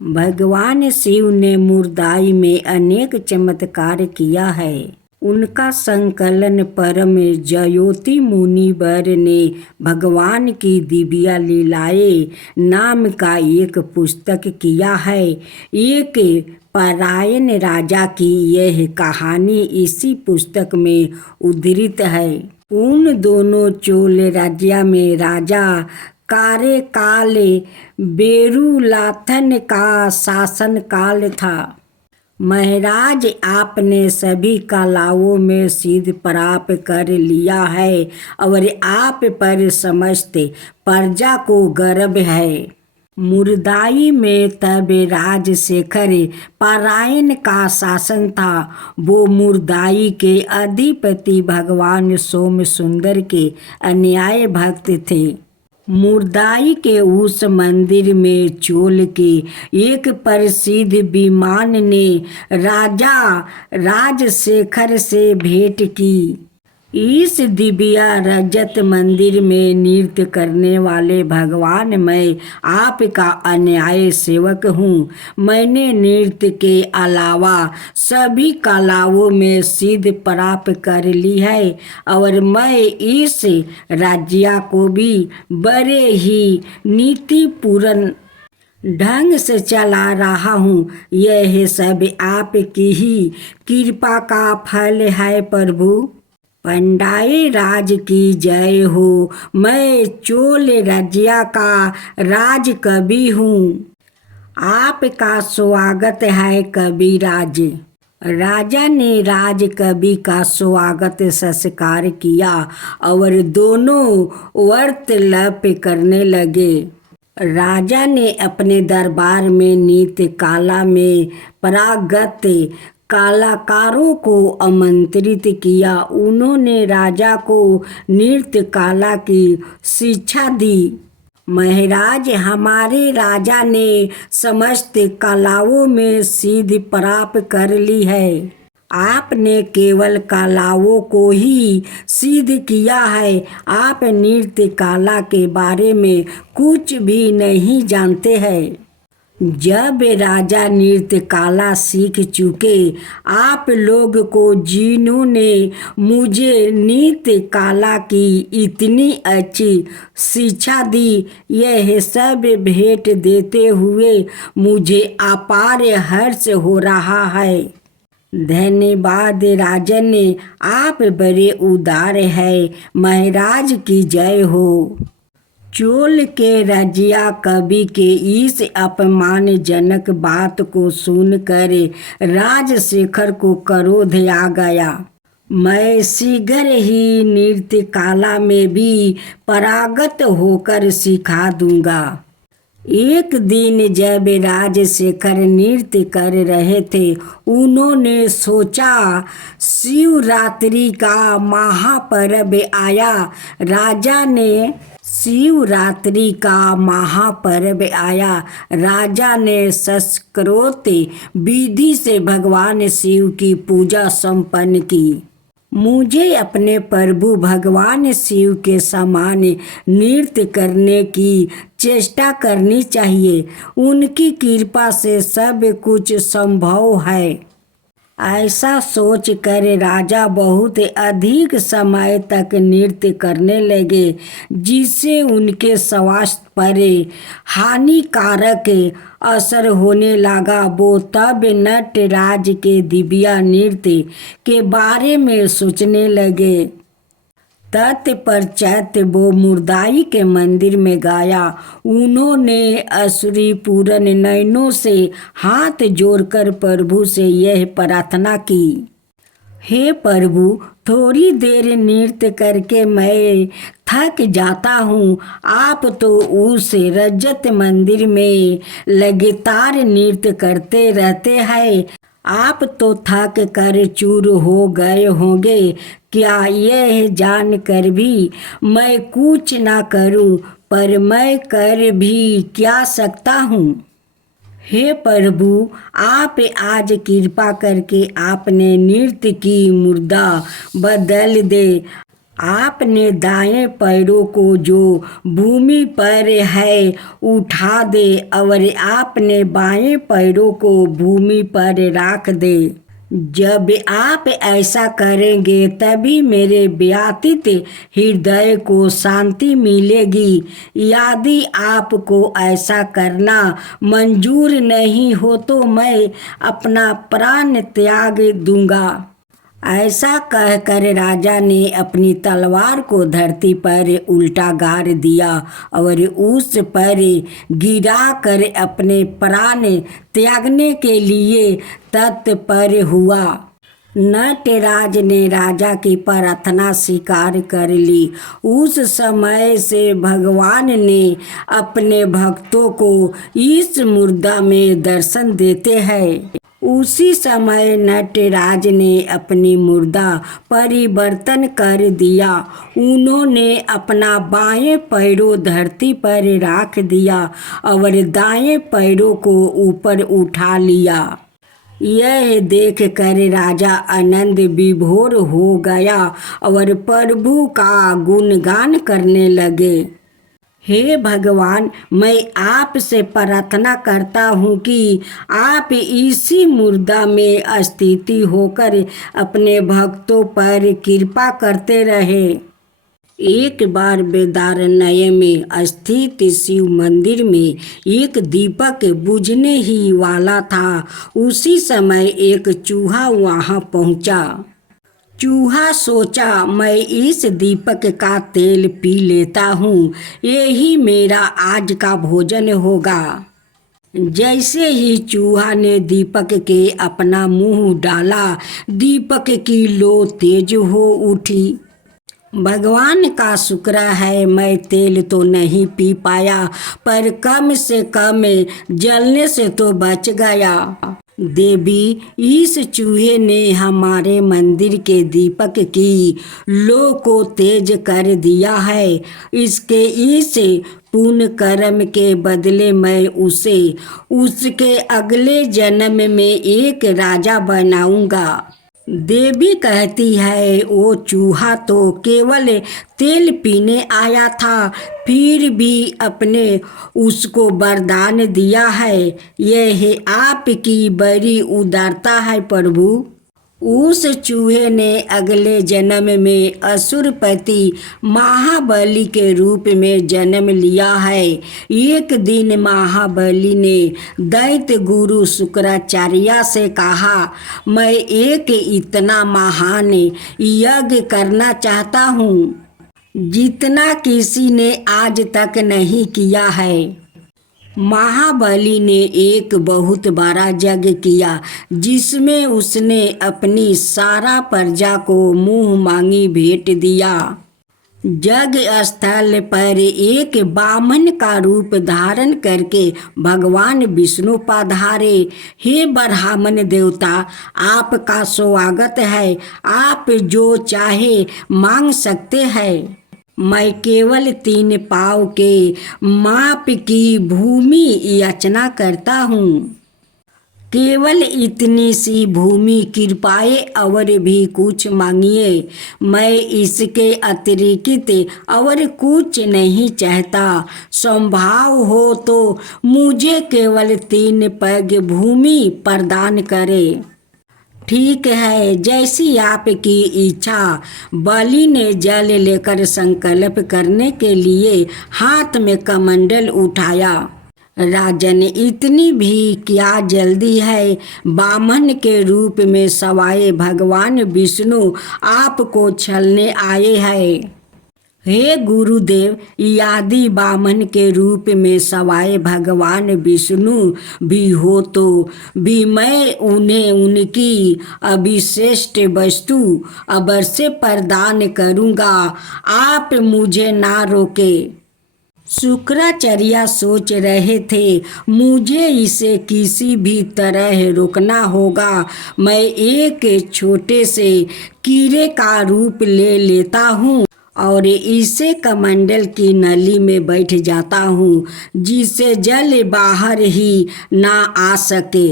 भगवान शिव ने मुर्दाई में अनेक चमत्कार किया है। उनका संकलन परम जयोति मुनिवर ने भगवान की दिव्य लीलाएं नाम का एक पुस्तक किया है। एक परायण राजा की यह कहानी इसी पुस्तक में उद्धृत है। उन दोनों चोल राज्य में राजा कार्यकाल बेरुलाथन का शासन काल था। महाराज, आपने सभी कलाओं में सिद्धि प्राप्त कर लिया है और आप पर समस्त प्रजा को गर्व है। मुर्दाई में तब राजशेखर पारायण का शासन था। वो मुर्दाई के अधिपति भगवान सोम सुंदर के अन्याय भक्त थे। मुर्दाई के उस मंदिर में चोल के एक प्रसिद्ध विद्वान ने राजा राजशेखर से भेंट की। इस दिव्य रजत मंदिर में नृत्य करने वाले भगवान, मैं आपका अन्याय सेवक हूँ। मैंने नृत्य के अलावा सभी कलाओं में सिद्धि प्राप्त कर ली है और मैं इस राज्य को भी बड़े ही नीतिपूर्ण ढंग से चला रहा हूँ। यह सब आपकी ही कृपा का फल है प्रभु। पंडाई राज की जय हो। मैं चोल राज्य का राज कवि हूँ। आपका स्वागत है कविराज। राजा ने राज कवि का स्वागत सत्कार किया और दोनों वार्तालाप करने लगे। राजा ने अपने दरबार में नृत्य कला में पारंगत कलाकारों को आमंत्रित किया। उन्होंने राजा को नृत्य कला की शिक्षा दी। महाराज, हमारे राजा ने समस्त कलाओं में सिद्धि प्राप्त कर ली है। आपने केवल कलाओं को ही सिद्ध किया है। आप नृत्य कला के बारे में कुछ भी नहीं जानते हैं। जब राजा नृत्य कला सीख चुके, आप लोग को जिन्होंने मुझे नृत्य कला की इतनी अच्छी शिक्षा दी, यह सब भेंट देते हुए मुझे अपार हर्ष हो रहा है। धन्यवाद राजन, आप बड़े उदार हैं। महाराज की जय हो। चोल के राजा कवि के इस अपमानजनक बात को सुनकर राजशेखर को क्रोध आ गया। मैं शीघ्र ही नृत्य कला में भी पारंगत होकर सिखा दूंगा। एक दिन जब राजशेखर नृत्य कर रहे थे, उन्होंने सोचा शिवरात्रि का महापर्व आया। राजा ने संस्कृत विधि से भगवान शिव की पूजा संपन्न की। मुझे अपने प्रभु भगवान शिव के समान नृत्य करने की चेष्टा करनी चाहिए। उनकी कृपा से सब कुछ संभव है। ऐसा सोचकर राजा बहुत अधिक समय तक नृत्य करने लगे, जिससे उनके स्वास्थ्य पर हानिकारक असर होने लगा। वो तब नटराज के दिव्य नृत्य के बारे में सोचने लगे। तत्पश्चात वो मुर्दाई के मंदिर में गया। उन्होंने अश्रुपूर्ण नयनों से हाथ जोड़कर प्रभु से यह प्रार्थना की, हे प्रभु, थोड़ी देर नृत्य करके मैं थक जाता हूँ। आप तो उस रजत मंदिर में लगातार नृत्य करते रहते हैं। आप तो थक कर चूर हो गए होंगे। क्या यह जानकर भी मैं कुछ ना करूं, पर मैं कर भी क्या सकता हूँ। हे प्रभु, आप आज कृपा करके आपने नृत्य की मुद्रा बदल दे। आपने दाएं पैरों को जो भूमि पर है उठा दे और आपने बाएं पैरों को भूमि पर रख दे। जब आप ऐसा करेंगे तभी मेरे व्यथित हृदय को शांति मिलेगी। यदि आपको ऐसा करना मंजूर नहीं हो तो मैं अपना प्राण त्याग दूंगा। ऐसा कहकर राजा ने अपनी तलवार को धरती पर उल्टा गाड़ दिया और उस पर गिरा कर अपने प्राण त्यागने के लिए तत्पर हुआ। नटराज ने राजा की प्रार्थना स्वीकार कर ली। उस समय से भगवान ने अपने भक्तों को इस मुद्रा में दर्शन देते हैं। उसी समय नटराज ने अपनी मुद्रा परिवर्तन कर दिया। उन्होंने अपना बाएं पैरों धरती पर रख दिया और दाएं पैरों को ऊपर उठा लिया। यह देख कर राजा आनंद विभोर हो गया और प्रभु का गुणगान करने लगे। हे भगवान, मैं आपसे प्रार्थना करता हूँ कि आप इसी मुद्रा में स्थित होकर अपने भक्तों पर कृपा करते रहे। एक बार वेदारण्य में स्थित शिव मंदिर में एक दीपक बुझने ही वाला था। उसी समय एक चूहा वहाँ पहुँचा। चूहा सोचा, मैं इस दीपक का तेल पी लेता हूँ, यही मेरा आज का भोजन होगा। जैसे ही चूहा ने दीपक के अपना मुंह डाला, दीपक की लो तेज हो उठी। भगवान का शुक्र है मैं तेल तो नहीं पी पाया, पर कम से कम जलने से तो बच गया। देवी, इस चूहे ने हमारे मंदिर के दीपक की लो को तेज कर दिया है। इसके इस पुण्य कर्म के बदले मैं उसे उसके अगले जन्म में एक राजा बनाऊंगा। देवी कहती है, वो चूहा तो केवल तेल पीने आया था, फिर भी अपने उसको वरदान दिया है। यह आपकी बड़ी उदारता है प्रभु। उस चूहे ने अगले जन्म में असुरपति महाबली के रूप में जन्म लिया है। एक दिन महाबली ने दैत्य गुरु शुक्राचार्य से कहा, मैं एक इतना महान यज्ञ करना चाहता हूँ जितना किसी ने आज तक नहीं किया है। महाबली ने एक बहुत बड़ा यज्ञ किया जिसमें उसने अपनी सारा प्रजा को मुंह मांगी भेंट दिया। यज्ञ स्थल पर एक बामन का रूप धारण करके भगवान विष्णु पधारे। हे ब्राह्मण देवता, आपका स्वागत है। आप जो चाहे मांग सकते हैं। मैं केवल 3 पाँव के माप की भूमि याचना करता हूँ। केवल इतनी सी भूमि कृपाए और भी कुछ मांगिए। मैं इसके अतिरिक्त और कुछ नहीं चाहता। संभव हो तो मुझे केवल 3 पग भूमि प्रदान करें। ठीक है, जैसी आपकी इच्छा। बलि ने जल लेकर संकल्प करने के लिए हाथ में कमंडल उठाया। राजन, इतनी भी क्या जल्दी है? बामन के रूप में सवाए भगवान विष्णु आपको छलने आए हैं। हे गुरुदेव, यदि बामन के रूप में सवाए भगवान विष्णु भी हो तो भी मैं उन्हें उनकी अभिश्रेष्ठ वस्तु अवश्य प्रदान करूँगा। आप मुझे ना रोके। शुक्राचार्य सोच रहे थे, मुझे इसे किसी भी तरह रोकना होगा। मैं एक छोटे से कीड़े का रूप ले लेता हूँ और इसे कमंडल की नली में बैठ जाता हूँ, जिससे जल बाहर ही ना आ सके।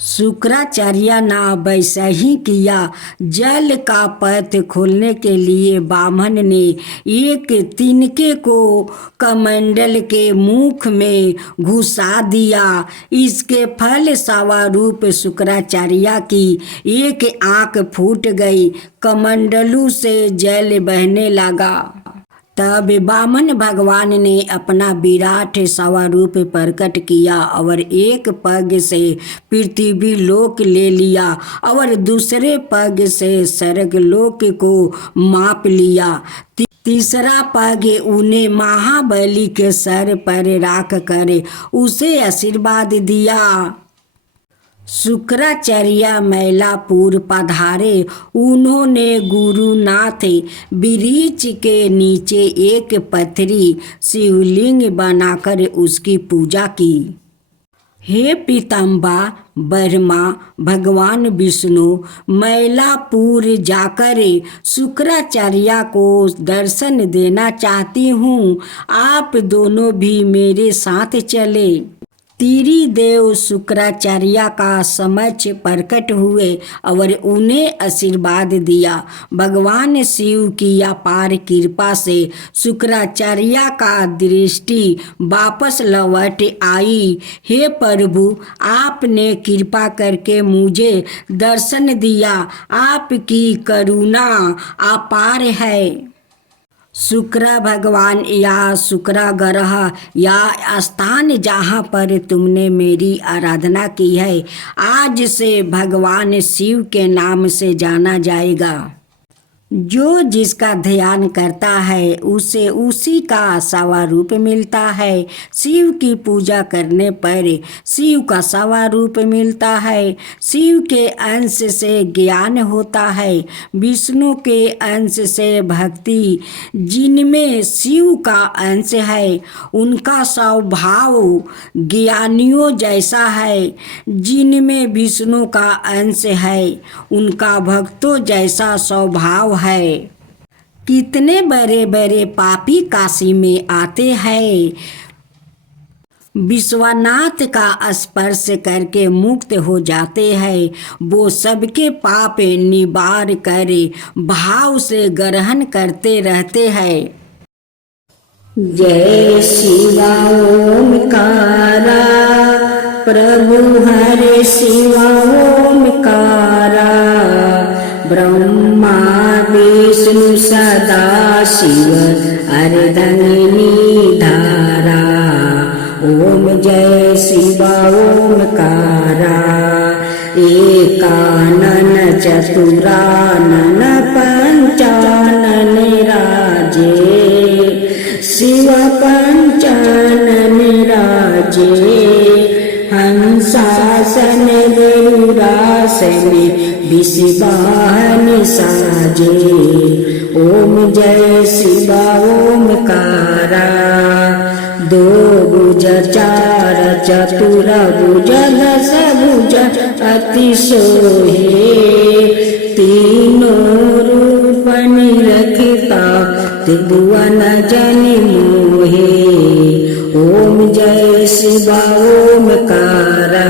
शुक्राचार्य ना वैसा ही किया। जल का पथ खोलने के लिए बामन ने एक तिनके को कमंडल के मुख में घुसा दिया। इसके फल स्वरूप शुक्राचार्य की एक आंख फूट गई, कमंडलू से जल बहने लगा। तब वामन भगवान ने अपना विराट स्वरूप प्रकट किया और एक पग से पृथ्वी लोक ले लिया और दूसरे पग से स्वर्ग लोक को माप लिया। तीसरा पग उन्हें महाबली के सर पर रख कर उसे आशीर्वाद दिया। शुक्राचार्य मैलापुर पधारे। उन्होंने गुरुनाथ वृक्ष के नीचे एक पथरी शिवलिंग बनाकर उसकी पूजा की। हे पीताम्बा ब्रह्मा, भगवान विष्णु मैलापुर जाकर शुक्राचार्य को दर्शन देना चाहती हूँ। आप दोनों भी मेरे साथ चले। त्रिदेव शुक्राचार्य का समक्ष प्रकट हुए और उन्हें आशीर्वाद दिया। भगवान शिव की अपार कृपा से शुक्राचार्य का दृष्टि वापस लौट आई। हे प्रभु, आपने कृपा करके मुझे दर्शन दिया। आपकी करुणा अपार है। शुक्र भगवान या शुक्र ग्रह या स्थान जहाँ पर तुमने मेरी आराधना की है, आज से भगवान शिव के नाम से जाना जाएगा। जो जिसका ध्यान करता है उसे उसी का स्वरूप मिलता है। शिव की पूजा करने पर शिव का स्वरूप मिलता है। शिव के अंश से ज्ञान होता है, विष्णु के अंश से भक्ति। जिनमें शिव का अंश है उनका स्वभाव ज्ञानियों जैसा है, जिनमें विष्णु का अंश है उनका भक्तों जैसा स्वभाव है। कितने बड़े बड़े पापी काशी में आते हैं, विश्वनाथ का स्पर्श करके मुक्त हो जाते हैं। वो सबके पाप निवार कर भाव से ग्रहण करते रहते हैं। जय शिवा ओमकारा, प्रभु हरे शिवा ओमकारा। ब्रह्मा विष्णु सदा शिव अर्धंगिनी धारा। ओम जय शिवा ओमकारा। एकानन चतुरानन पंचानन राजे। शिव पंचानन राजे। हंसासन गरुड़ासन विषवाहन साजे। ओम जय शिवा ओमकारा। दो भुज चार चतुर भुज दस भुज अति सोहे। तीनों रूप निरखता त्रिभुवन जन मोहे। ओम जय शिवा ओमकारा।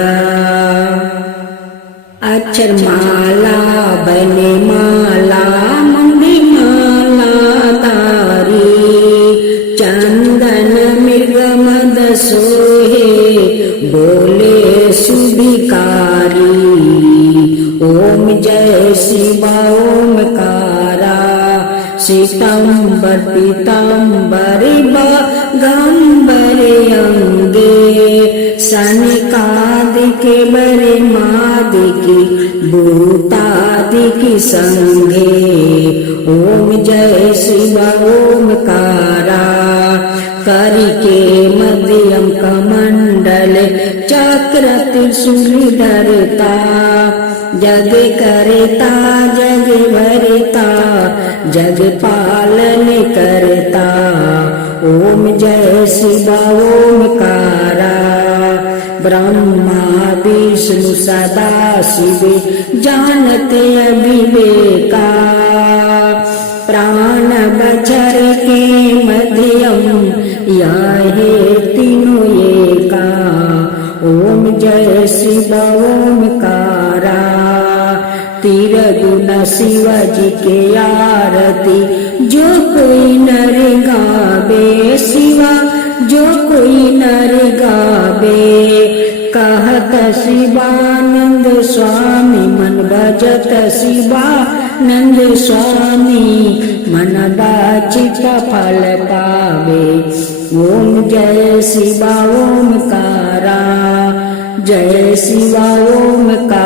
अक्षर माला बने माला मुंडी माला तारी। चंदन मृग मद सोहे बोले सुभिकारी। ओम जय शिवा ओमकारा। श्वेतांबर पीतांबर बागंबर अंगे। सनकादिक बरे मादिकी भूतादिक संगे। ओम जय शिवा ओमकारा। करके मध्यम कमंडल चक्र त्रिशूल धरता। जग करता जग भरता जग पालन करता। ओम जय शिवा ओमकारा। ब्रह्मा विष्णु सदा शिव जानते अविवेका। प्राण बचर के मध्यम या हे तीनों एका। ओम जय शिव ओमकारा। तीर गुण शिव जी के आरती जो कोई नर गावे शिवा, जो कोई नर गावे। कहत शिवानंद स्वामी मन भजत शिवानंद स्वामी, मन वांछित फल पावे। ओम जय शिव ओमकारा, जय शिव ओमकारा।